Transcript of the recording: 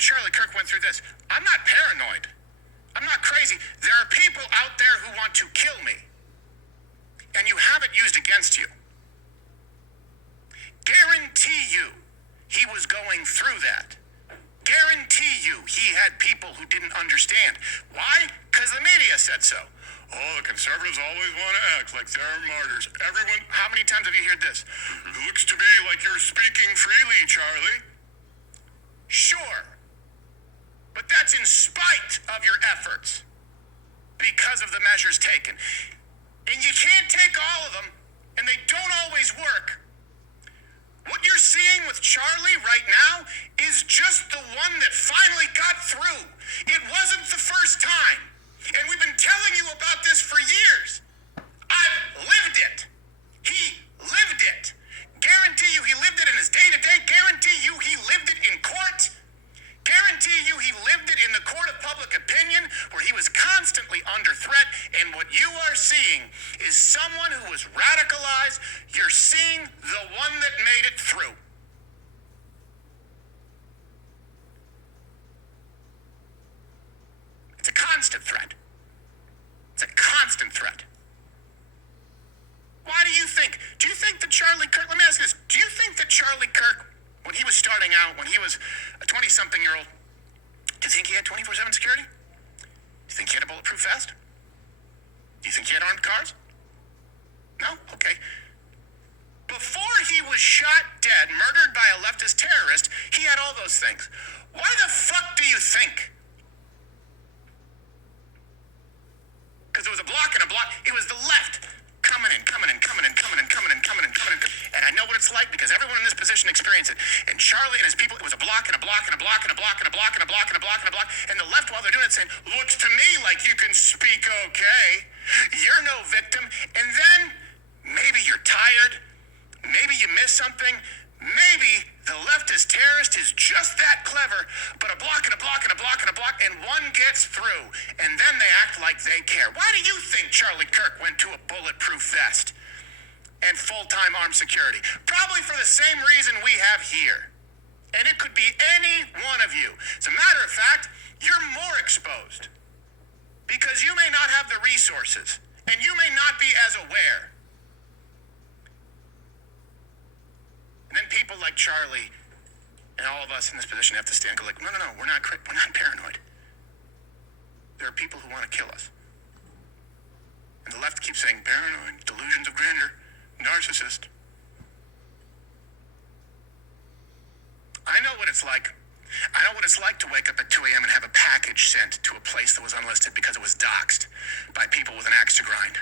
that Charlie Kirk went through this. I'm not paranoid. I'm not crazy. There are people out there who want to kill me. And you have it used against you. Guarantee you he was going through that. Guarantee you he had people who didn't understand. Why? Because the media said so. Oh, the conservatives always want to act like they're martyrs. Everyone, how many times have you heard this? It looks to me like you're speaking freely, Charlie. Sure. But that's in spite of your efforts. Because of the measures taken. And you can't take all of them, and they don't always work. What you're seeing with Charlie right now is just the one that finally got through. It wasn't the first time. And we've been telling you about this for years. I've lived it. He lived it. Guarantee you he lived it in his day-to-day. Guarantee you he lived it in court. Guarantee you he lived it in the court of public opinion where he was constantly under threat. And what you are seeing is someone who was radicalized. You're seeing the one that made it through. It's a constant threat. It's a constant threat. Why do you think? Do you think that Charlie Kirk, let me ask you this. Do you think that Charlie Kirk, when he was starting out, when he was a 20-something-year-old, do you think he had 24/7 security? Do you think he had a bulletproof vest? Do you think he had armed cars? No? Okay. Before he was shot dead, murdered by a leftist terrorist, he had all those things. Why the fuck do you think? Because it was a block and a block. It was the left coming in. And I know what it's like because everyone in this position experienced it. And Charlie and his people, it was a block and a block and a block and a block and a block and a block and a block and a block. And the left, while they're doing it, saying, looks to me like you can speak okay. You're no victim. And then maybe you're tired. Maybe you missed something. Maybe the leftist terrorist is just that clever, but a block and a block and a block and a block, and one gets through, and then they act like they care. Why do you think Charlie Kirk went to a bulletproof vest and full-time armed security? Probably for the same reason we have here. And it could be any one of you. As a matter of fact, you're more exposed because you may not have the resources, and you may not be as aware. And then people like Charlie and all of us in this position have to stand and go like, no, we're not paranoid. There are people who want to kill us. And the left keeps saying paranoid, delusions of grandeur, narcissist. I know what it's like. I know what it's like to wake up at 2 a.m. and have a package sent to a place that was unlisted because it was doxxed by people with an axe to grind.